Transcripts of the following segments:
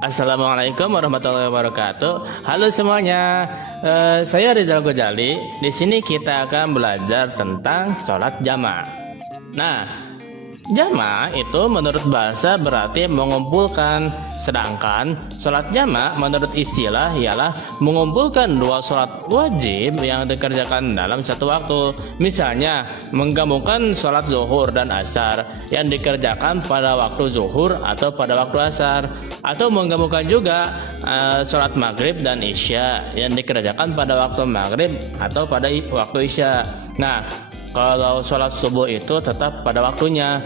Assalamualaikum warahmatullahi wabarakatuh. Halo semuanya, saya Rizal Gojali. Di sini kita akan belajar tentang sholat jamaah. Nah, jamaah itu menurut bahasa berarti mengumpulkan, sedangkan sholat jamaah menurut istilah ialah mengumpulkan dua sholat wajib yang dikerjakan dalam satu waktu. Misalnya, menggabungkan sholat zuhur dan asar yang dikerjakan pada waktu zuhur atau pada waktu asar, atau menggabungkan juga sholat maghrib dan isya yang dikerjakan pada waktu maghrib atau pada waktu isya. Nah, kalau sholat subuh itu tetap pada waktunya,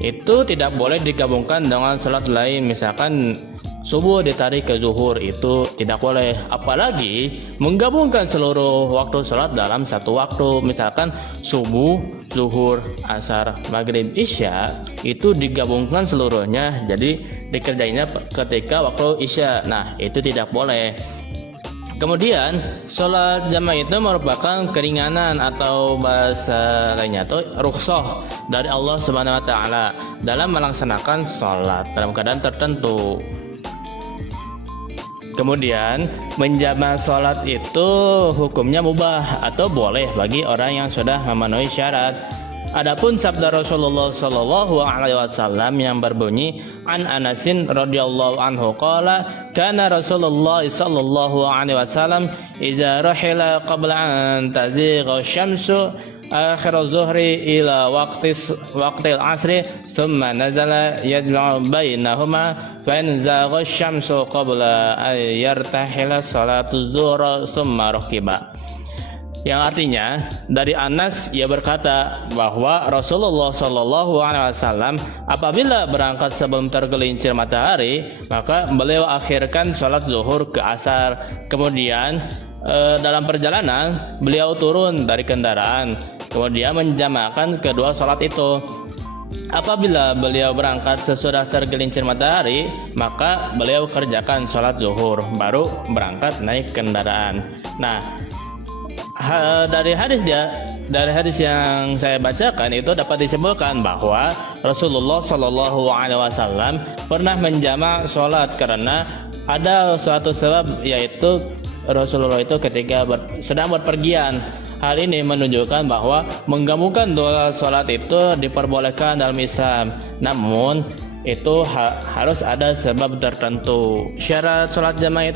itu tidak boleh digabungkan dengan sholat lain. Misalkan subuh ditarik ke zuhur, itu tidak boleh. Apalagi menggabungkan seluruh waktu sholat dalam satu waktu. Misalkan subuh, zuhur, asar, maghrib, isya itu digabungkan seluruhnya, jadi dikerjainnya ketika waktu isya. Nah, itu tidak boleh. Kemudian sholat jamaah itu merupakan keringanan atau bahasa lainnya itu rukhsah dari Allah Subhanahu wa taala dalam melaksanakan sholat dalam keadaan tertentu. Kemudian menjamak sholat itu hukumnya mubah atau boleh bagi orang yang sudah memenuhi syarat. Adapun sabda Rasulullah sallallahu alaihi wasallam yang berbunyi an Anasin radhiyallahu anhu qala kana Rasulullah sallallahu alaihi wasallam idza rahila qabla an tazigha syamsu akhir az-zuhri ila waqtil asri thumma nazala yajma'u bainahuma fa in zagha syamsu qabla an yartahila salatu zuhra thumma rakiba. Yang artinya dari Anas, ia berkata bahwa Rasulullah Shallallahu Alaihi Wasallam apabila berangkat sebelum tergelincir matahari, maka beliau akhirkan sholat zuhur ke asar. Kemudian dalam perjalanan beliau turun dari kendaraan, kemudian menjamakkan kedua sholat itu. Apabila beliau berangkat sesudah tergelincir matahari, maka beliau kerjakan sholat zuhur, baru berangkat naik kendaraan. Nah, dari hadis yang saya bacakan itu dapat disimpulkan bahwa Rasulullah Shallallahu Alaihi Wasallam pernah menjamak sholat karena ada suatu sebab, yaitu Rasulullah itu ketika sedang berpergian. Hal ini menunjukkan bahwa menggabungkan dua sholat itu diperbolehkan dalam Islam, namun itu harus ada sebab tertentu. Syarat sholat jamaah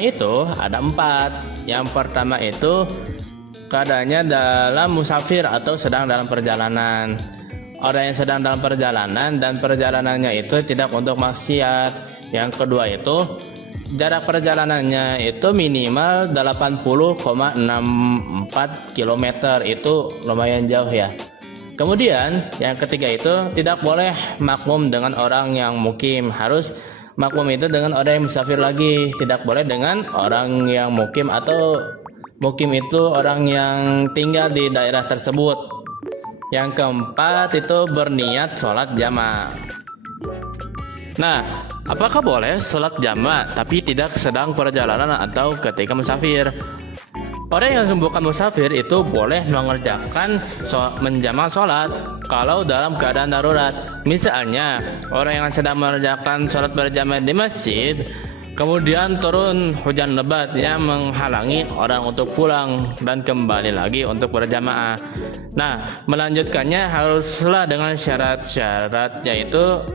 itu ada 4. Yang pertama itu keadaannya dalam musafir atau sedang dalam perjalanan. Orang yang sedang dalam perjalanan dan perjalanannya itu tidak untuk maksiat. Yang kedua itu jarak perjalanannya itu minimal 80,64 km, itu lumayan jauh ya. Kemudian yang ketiga itu tidak boleh makmum dengan orang yang mukim, harus makmum itu dengan orang yang musafir lagi, tidak boleh dengan orang yang mukim, atau mukim itu orang yang tinggal di daerah tersebut. Yang keempat itu berniat sholat jamaah. Nah, apakah boleh sholat jamaah tapi tidak sedang perjalanan atau ketika musafir? Orang yang bukan musafir itu boleh mengerjakan menjamak sholat kalau dalam keadaan darurat. Misalnya, orang yang sedang mengerjakan sholat berjamaah di masjid, kemudian turun hujan lebat yang menghalangi orang untuk pulang dan kembali lagi untuk berjamaah. Nah, melanjutkannya haruslah dengan syarat-syarat, yaitu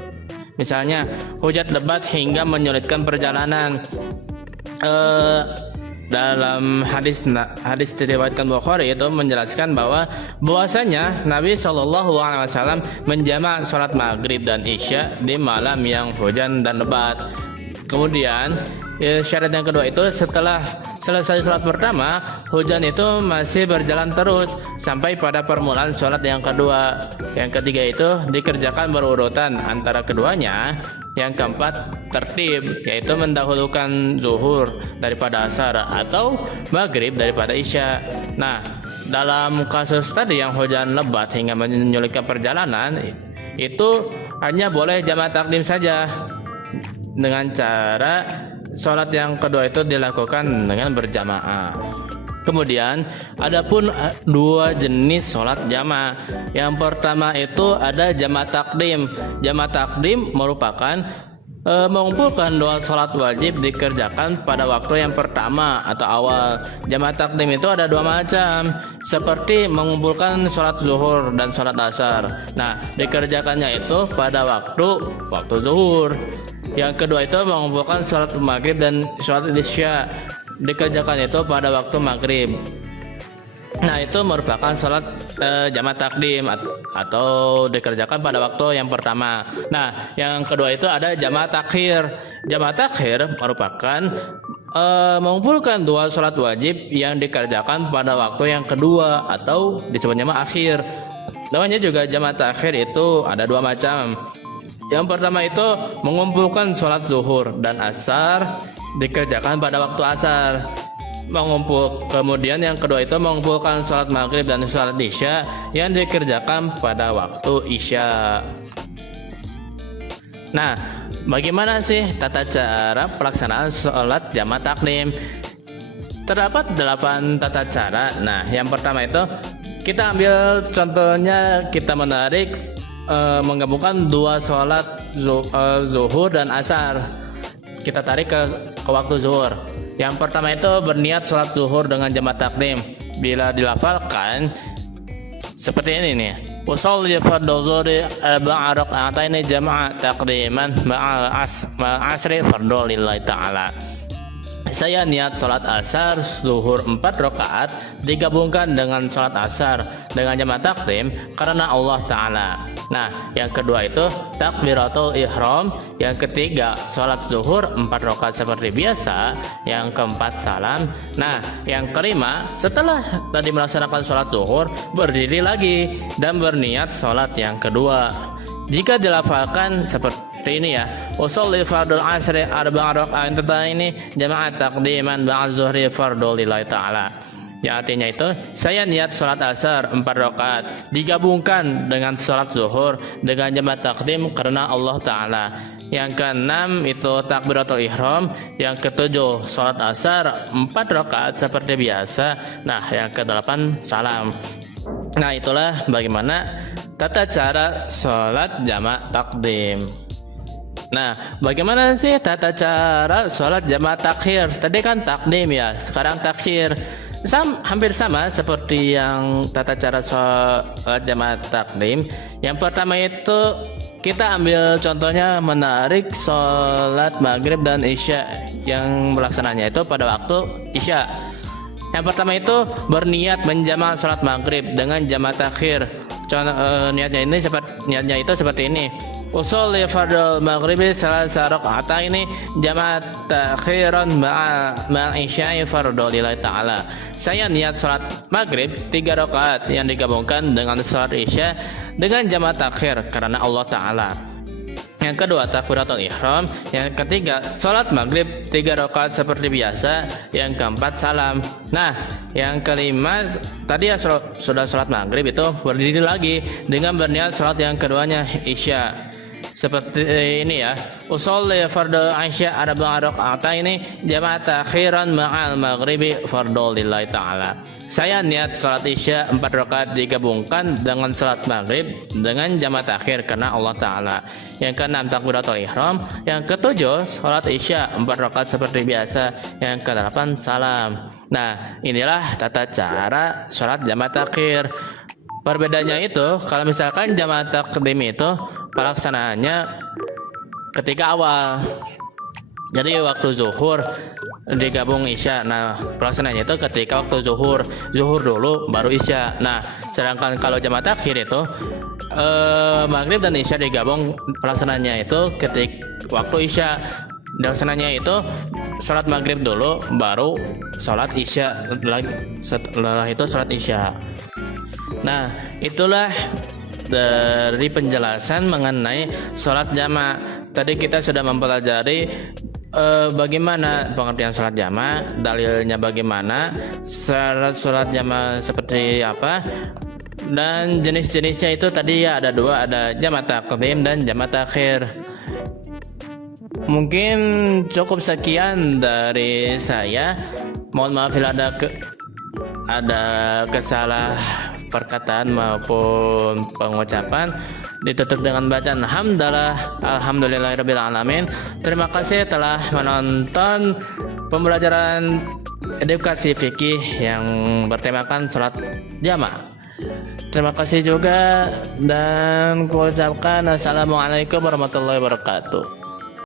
misalnya hujan lebat hingga menyulitkan perjalanan. Dalam hadis diriwayatkan Bukhari itu menjelaskan bahwasanya Nabi Shallallahu Alaihi Wasallam menjamak sholat maghrib dan isya di malam yang hujan dan lebat. Kemudian syarat yang kedua itu setelah selesai sholat pertama, hujan itu masih berjalan terus sampai pada permulaan sholat yang kedua. Yang ketiga itu dikerjakan berurutan antara keduanya. Yang keempat tertib, yaitu mendahulukan zuhur daripada asar atau maghrib daripada isya. Nah, dalam kasus tadi yang hujan lebat hingga menyulitkan perjalanan, itu hanya boleh jamaah takdim saja, dengan cara sholat yang kedua itu dilakukan dengan berjamaah. Kemudian adapun dua jenis sholat jamaah. Yang pertama itu ada jamaah takdim. Jamaah takdim merupakan mengumpulkan dua sholat wajib dikerjakan pada waktu yang pertama atau awal. Jamaah takdim itu ada dua macam, seperti mengumpulkan sholat zuhur dan sholat asar. Nah, dikerjakannya itu pada waktu zuhur. Yang kedua itu mengumpulkan sholat maghrib dan sholat isya, dikerjakan itu pada waktu maghrib. Nah, itu merupakan sholat jamaah takdim atau dikerjakan pada waktu yang pertama. Nah, yang kedua itu ada jamaah takhir. Jamaah takhir merupakan mengumpulkan dua sholat wajib yang dikerjakan pada waktu yang kedua atau disebut jamaah akhir. Namanya juga jamaah takhir itu ada dua macam. Yang pertama itu mengumpulkan sholat zuhur dan asar dikerjakan pada waktu asar. Kemudian yang kedua itu mengumpulkan sholat maghrib dan sholat isya yang dikerjakan pada waktu isya. Nah, bagaimana sih tata cara pelaksanaan sholat jamaah takdim? Terdapat 8 tata cara. Nah, yang pertama itu kita ambil contohnya, kita menggabungkan dua sholat zuhur dan asar. Kita tarik ke waktu zuhur. Yang pertama itu berniat sholat zuhur dengan jamaah takdim. Bila dilafalkan seperti ini nih, usolli fardhu zuhri arba'a raka'ataini jama'a takdiman ma'al asri fardhu lillahi ta'ala. Saya niat sholat asar zuhur 4 rakaat digabungkan dengan sholat asar dengan jamaah takdim karena Allah Ta'ala. Nah, yang kedua itu takbiratul ihram. Yang ketiga sholat zuhur 4 rakaat seperti biasa. Yang keempat salam. Nah, yang kelima setelah tadi melaksanakan sholat zuhur berdiri lagi dan berniat sholat yang kedua. Jika dilafalkan seperti ini ya, usolli fardul asri arba'a raka'at ini jamaah takdiman ba'al zuhri fardhu lillahi ta'ala. Yang artinya itu saya niat sholat asar 4 rakaat digabungkan dengan sholat zuhur dengan jamaah takdim karena Allah Ta'ala. Yang keenam itu takbiratul ihram. Yang ketujuh sholat asar 4 rakaat seperti biasa. Nah, yang kedelapan salam. Nah, itulah bagaimana tata cara sholat jamaah takdim. Nah, bagaimana sih tata cara sholat jamaah takhir? Tadi kan takdim ya, sekarang takhir. Hampir sama seperti yang tata cara sholat jamaah takdim. Yang pertama itu kita ambil contohnya menarik sholat maghrib dan isya yang melaksananya itu pada waktu isya. Yang pertama itu berniat menjamak sholat maghrib dengan jamaah takhir. Niatnya itu seperti ini. Usolli fardhu maghribi salasa raka'ataini jamaah takhiran ma'al isya'i fardhu lillahi ta'ala. Saya niat salat maghrib 3 rakaat yang digabungkan dengan salat isya dengan jamaah takhir karena Allah Ta'ala. Yang kedua takbiratul ihram. Yang ketiga salat maghrib 3 rakaat seperti biasa. Yang keempat salam. Nah, yang kelima tadi ya sudah salat maghrib itu berdiri lagi dengan berniat salat yang keduanya isya. Seperti ini ya, usolli fardhu isya arba'a raka'ataini jamaah takhiran ma'al maghribi fardhu lillahi ta'ala. Saya niat salat isya 4 rakaat digabungkan dengan salat maghrib dengan jamaah takhir karena Allah Ta'ala. Yang keenam takbiratul ihram. Yang ketujuh salat isya 4 rakaat seperti biasa. Yang kedelapan salam. Nah, inilah tata cara salat jamaah takhir. Perbedaannya itu kalau misalkan jamaah takdim itu pelaksanaannya ketika awal. Jadi waktu zuhur digabung isya. Nah, pelaksanaannya itu ketika waktu zuhur dulu baru isya. Nah, sedangkan kalau jamaah takhir itu maghrib dan isya digabung, pelaksanaannya itu ketika waktu isya. Pelaksanaannya itu sholat maghrib dulu baru sholat isya, setelah itu sholat isya. Nah, itulah dari penjelasan mengenai sholat jamaah. Tadi kita sudah mempelajari bagaimana pengertian sholat jamaah, dalilnya bagaimana, syarat sholat jamaah seperti apa, dan jenis-jenisnya itu tadi ya ada 2, ada jamaah takdim dan jamaah takhir. Mungkin cukup sekian dari saya. Mohon maaf bila ada perkataan maupun pengucapan ditutup dengan bacaan alhamdulillahirabbil alamin. Terima kasih telah menonton pembelajaran edukasi fikih yang bertemakan salat jamaah. Terima kasih juga dan kuucapkan assalamualaikum warahmatullahi wabarakatuh.